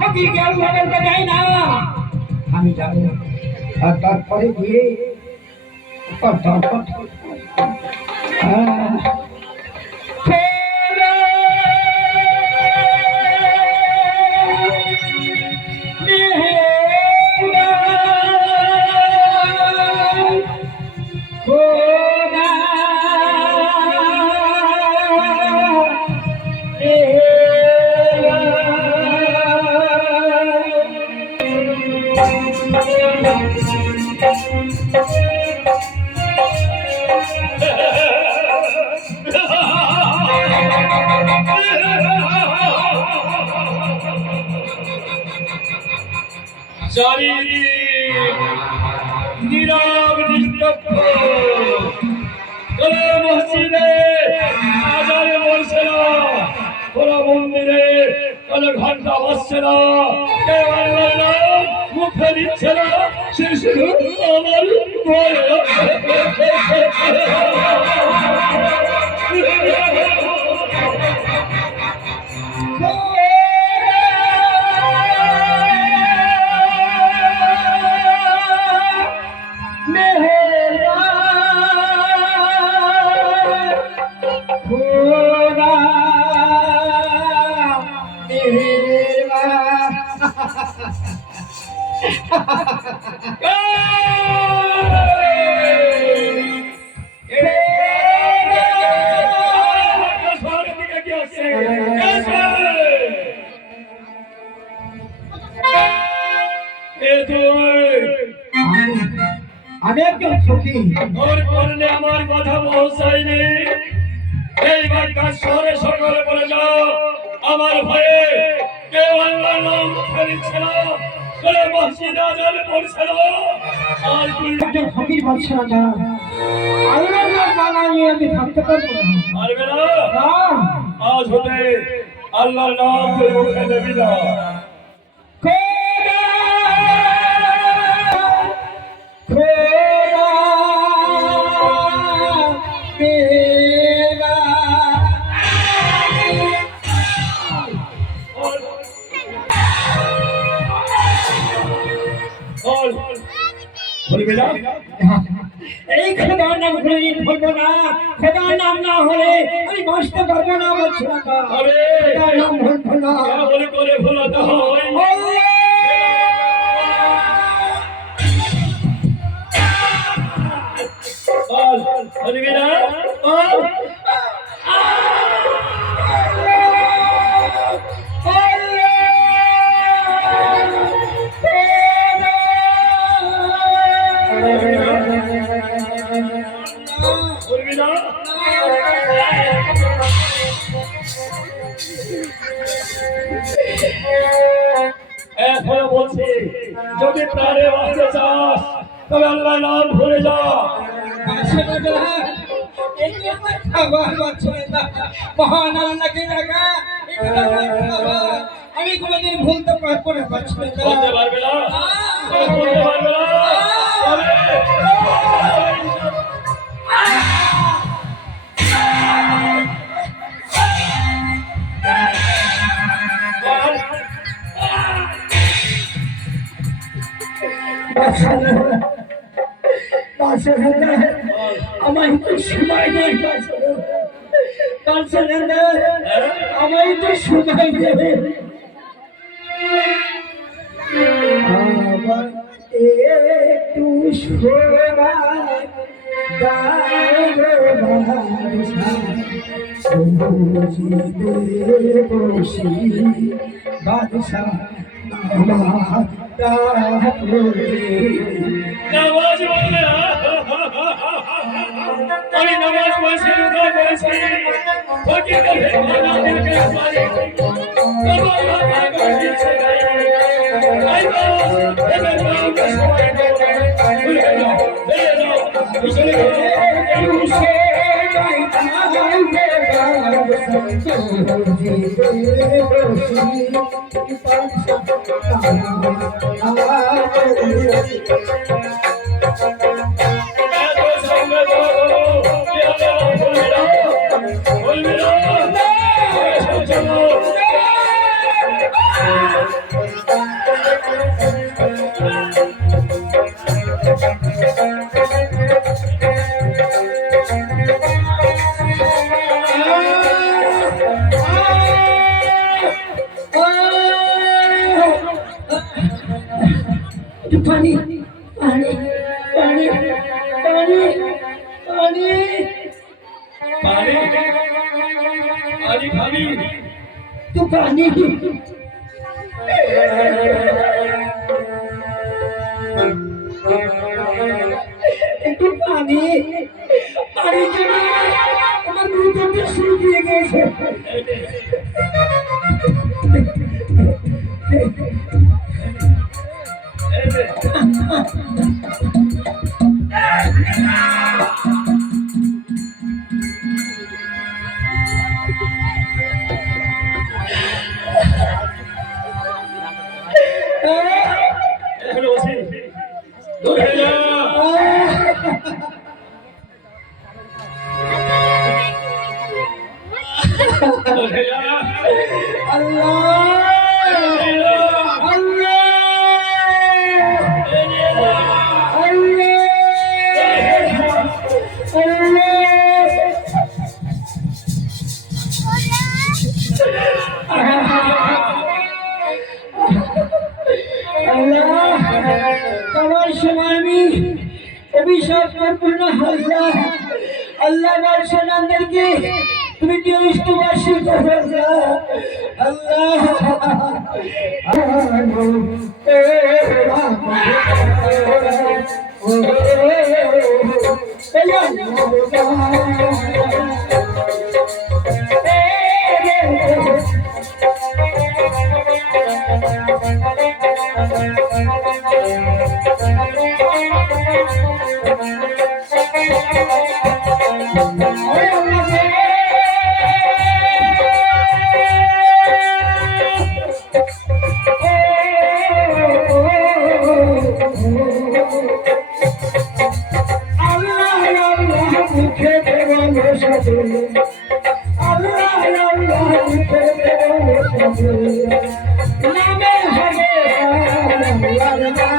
ফকিরকে আমি বলতে চাই না। আমি যাবো আর তারপরে গিয়ে নীরব নিস্তব্ধ কোন মসজিদে আজান বলছে না, কোন মন্দিরে কোন ঘন্টা বাজছে না, কেউ আল্লাহর নাম মুখে দিচ্ছে না, সে শুধু আমার ভয়। আমি একজন ফকির। ওর করলে আমার কথা পৌঁছায়নি। এইবার কাজ শহরে সকালে বলে যাও, আমার ভয়ে কেউ আল্লাহর নাম মুখে দিচ্ছে না, কোন মসজিদে আজান পড়ছে না। আর তুই একজন ফকির বলছে না, আল্লাহর নাম মানা নিয়ে আমি থাকতে পারবো না। পারবে না? না, আজ হতে আল্লাহর নাম তুই মুখে নেবি না। এই খোদার নাম কোনদিন বলবো না। খোদার নাম না হলে আমি বাঁচতে পারবো না। বলছি না, খোদার নাম বলবো না। বলে করে ভোলাতে হয়। বলবি না? বলবি না? এখনো বলছি, যদি প্রাণে বাঁচতে চাস তবে আল্লাহর নাম ভুলে যা। মহান আল্লাহকে রাখা আমি কোনদিন ভুলতে পারবো না। বলতে পারবে না? বলতে পারবে না? আমায় তো সময় নেই, আমায় তো সময় দেবে। আমার একটু সময় বাদশা নামাজ বললে আমি নামাজ পড়ছি, রোজা করেছি, ফকিরদের ভালো দিকে পারি, আমার ভালো করছে নাই। তাই তো এবার নামকে সময় দাও, ভুলে যাও, ভুলে যাও, ভুলে যাও। একটু পানি পানি পানি পানি পানি পানি পানি খাবি একটু পানি একটু পানি পানির জন্য আমার দুধটা শুকিয়ে গেছে এখনো বসে দূর হয়ে যা দূর হয়ে যা তোমার সময় আমি অভিশাপ করবো না আল্লাহ আল্লাহ আমার সন্তানদেরকে তুমি গৃহস্থবাসী করো আল্লাহ Allah